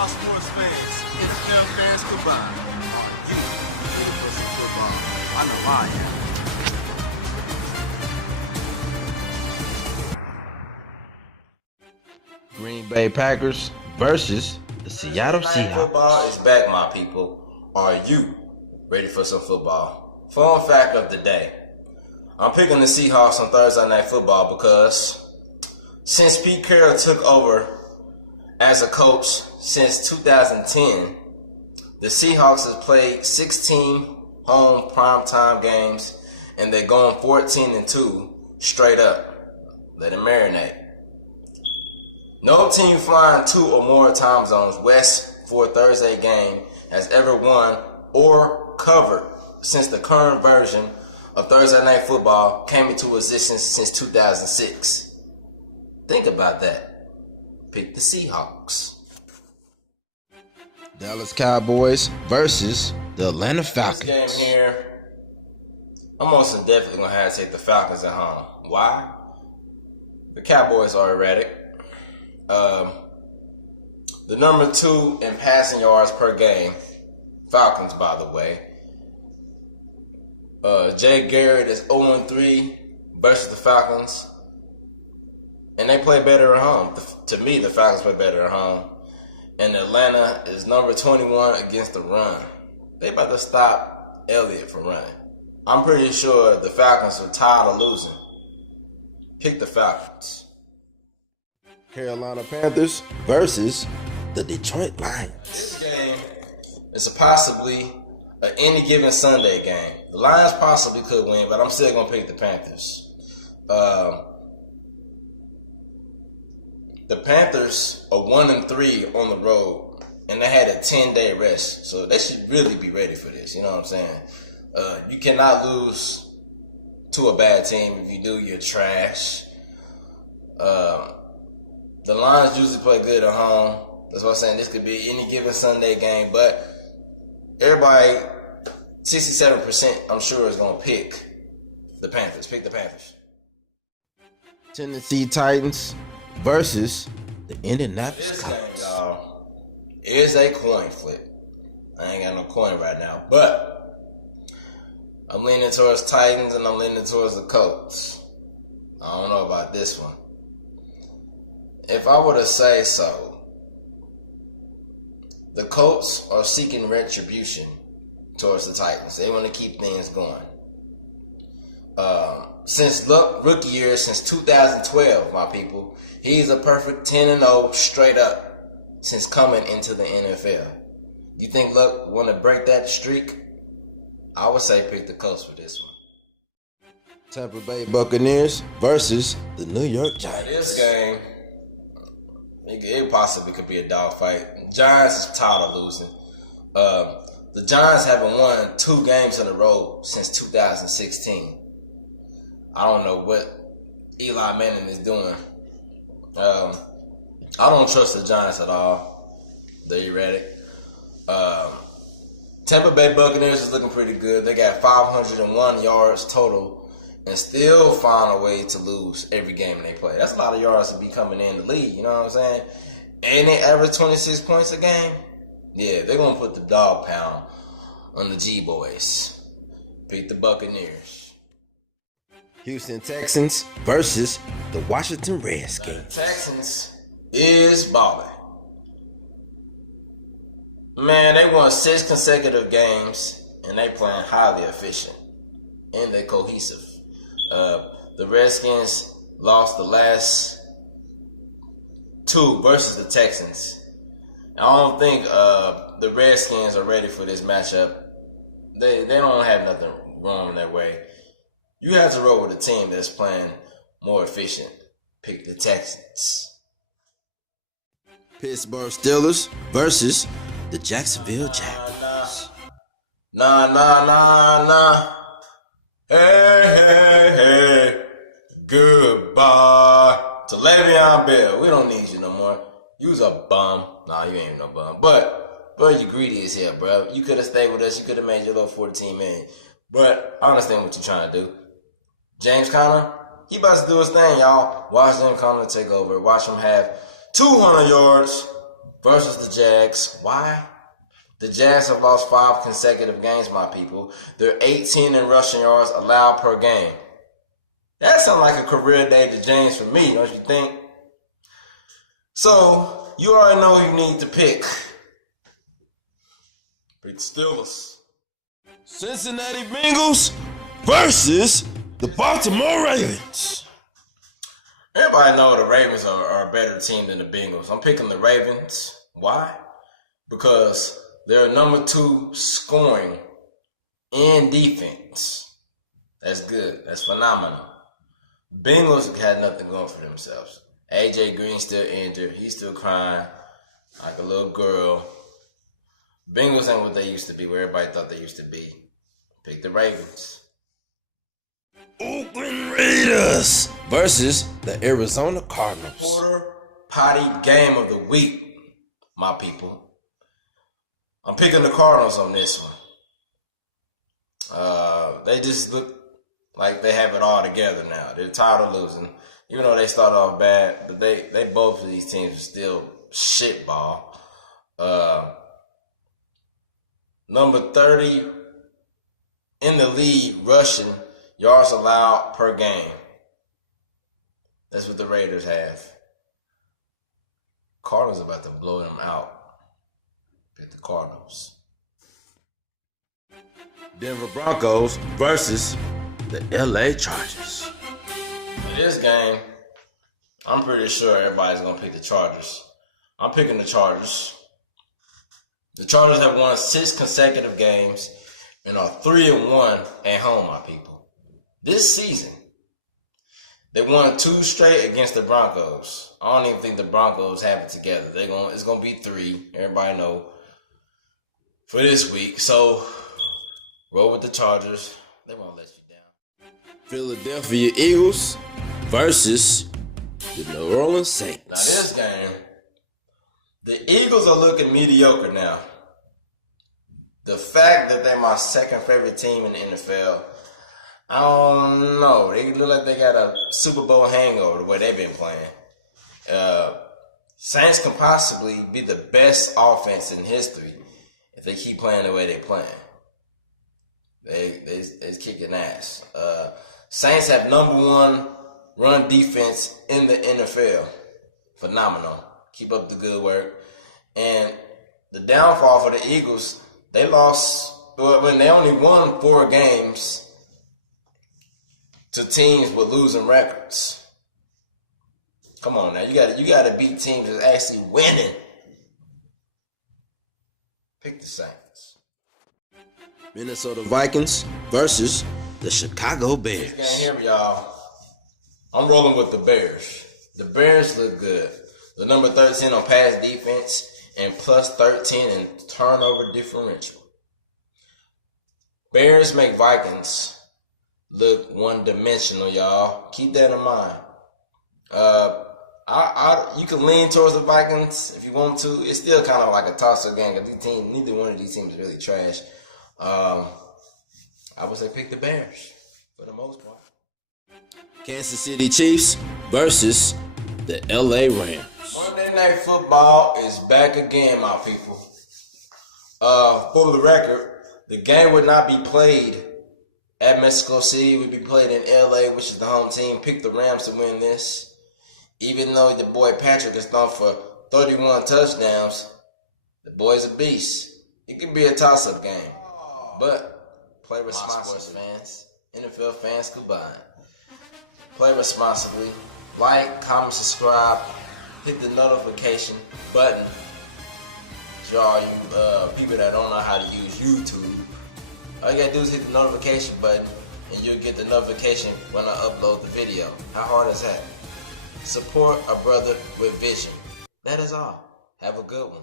my sports fans, NFL fans combined, are you ready for some football? I know I am. Green Bay Packers versus the Seattle Seahawks. Football is back, my people. Are you ready for some football? Fun fact of the day. I'm picking the Seahawks on Thursday Night Football because since Pete Carroll took over as a coach since 2010, the Seahawks have played 16 home primetime games, and they're going 14-2 straight up. Let it marinate. No team flying 2 or more time zones west for a Thursday game has ever won or covered since the current version of Thursday Night Football came into existence since 2006. Think about that. Pick the Seahawks. Dallas Cowboys versus the Atlanta Falcons. This game here, I'm most definitely going to have to take the Falcons at home. Why? The Cowboys are erratic. The number 2 in passing yards per game, Falcons, by the way. Jay Garrett is 0-3 versus the Falcons, and they play better at home. To me, the Falcons play better at home. And Atlanta is number 21 against the run. They about to stop Elliott from running. I'm pretty sure the Falcons are tired of losing. Pick the Falcons. Carolina Panthers versus the Detroit Lions. This game is possibly an any given Sunday game. The Lions possibly could win, but I'm still going to pick the Panthers. The Panthers are 1-3 on the road, and they had a 10-day rest, so they should really be ready for this. You know what I'm saying? You cannot lose to a bad team. If you do, you're trash. The Lions usually play good at home. That's what I'm saying. This could be any given Sunday game, but everybody, 67%, I'm sure, is going to pick the Panthers. Pick the Panthers. Tennessee Titans versus the Indianapolis This Colts. game, y'all, is a coin flip. I ain't got no coin right now, but I'm leaning towards Titans and I'm leaning towards the Colts. I don't know about this one. If I were to say so, the Colts are seeking retribution towards the Titans. They want to keep things going. Since rookie year, since 2012, my people, he's a perfect 10-0 straight up since coming into the NFL. You think Luck want to break that streak? I would say pick the Colts for this one. Tampa Bay Buccaneers versus the New York Giants. This game, it possibly could be a dogfight. Giants is tired of losing. The Giants haven't won 2 games in a row since 2016. I don't know what Eli Manning is doing. I don't trust the Giants at all. They're erratic. Tampa Bay Buccaneers is looking pretty good. They got 501 yards total and still find a way to lose every game they play. That's a lot of yards to be coming in the league, you know what I'm saying? And they average 26 points a game. Yeah, they're going to put the dog pound on the G-Boys. Beat the Buccaneers. Houston Texans versus the Washington Redskins. The Texans is balling. Man, they won 6 consecutive games, and they playing highly efficient. And they cohesive. The Redskins lost the last 2 versus the Texans. I don't think the Redskins are ready for this matchup. They don't have nothing wrong in their way. You have to roll with a team that's playing more efficient. Pick the Texans. Pittsburgh Steelers versus the Jacksonville Jaguars. Nah. Hey. Goodbye to Le'Veon Bell. We don't need you no more. You's a bum. Nah, you ain't no bum. But, bro, you greedy as hell, bro. You could have stayed with us. You could have made your little 14 million. But I understand what you're trying to do. James Conner, he about to do his thing, y'all. Watch James Conner take over. Watch him have 200 yards versus the Jags. Why? The Jags have lost 5 consecutive games, my people. They're 18 in rushing yards allowed per game. That sounds like a career day to James for me, don't you think? So, you already know who you need to pick. Pick the Steelers. Cincinnati Bengals versus the Baltimore Ravens. Everybody know the Ravens are a better team than the Bengals. I'm picking the Ravens. Why? Because they're number 2 scoring and defense. That's good. That's phenomenal. Bengals had nothing going for themselves. AJ Green still injured. He's still crying like a little girl. Bengals ain't what they used to be, where everybody thought they used to be. Pick the Ravens. Oakland Raiders versus the Arizona Cardinals. Quarter potty game of the week, my people. I'm picking the Cardinals on this one. They just look like they have it all together now. They're tired of losing. Even though they started off bad, but they both of these teams are still shitball. Number 30 in the league rushing yards allowed per game. That's what the Raiders have. Cardinals about to blow them out. Pick the Cardinals. Denver Broncos versus the LA Chargers. In this game, I'm pretty sure everybody's going to pick the Chargers. I'm picking the Chargers. The Chargers have won 6 consecutive games and are 3-1 at home, my people. This season, they won 2 straight against the Broncos. I don't even think the Broncos have it together. It's going to be 3. Everybody know. For this week. So, roll with the Chargers. They won't let you down. Philadelphia Eagles versus the New Orleans Saints. Now this game, the Eagles are looking mediocre now. The fact that they're my second favorite team in the NFL, I don't know. They look like they got a Super Bowl hangover the way they've been playing. Saints can possibly be the best offense in history if they keep playing the way they're playing. They're kicking ass. Saints have number 1 run defense in the NFL. Phenomenal. Keep up the good work. And the downfall for the Eagles, they lost when they only won 4 games to teams with losing records. Come on now, you gotta beat teams that's actually winning. Pick the Saints. Minnesota Vikings versus the Chicago Bears. This game here, y'all. I'm rolling with the Bears. The Bears look good. The number 13 on pass defense and plus 13 in turnover differential. Bears make Vikings look one-dimensional, y'all. Keep that in mind. You can lean towards the Vikings if you want to. It's still kind of like a toss-up game because neither one of these teams is really trash. I would say pick the Bears for the most part. Kansas City Chiefs versus the LA Rams. Monday Night Football is back again, my people. For the record, the game would not be played at Mexico City. It would be played in LA, which is the home team. Pick the Rams to win this. Even though the boy Patrick is known for 31 touchdowns, the boy's a beast. It could be a toss-up game. But play responsibly, fans. NFL fans combined. Play responsibly. Like, comment, subscribe. Hit the notification button. For all you people that don't know how to use YouTube, all you gotta do is hit the notification button and you'll get the notification when I upload the video. How hard is that? Support a brother with vision. That is all. Have a good one.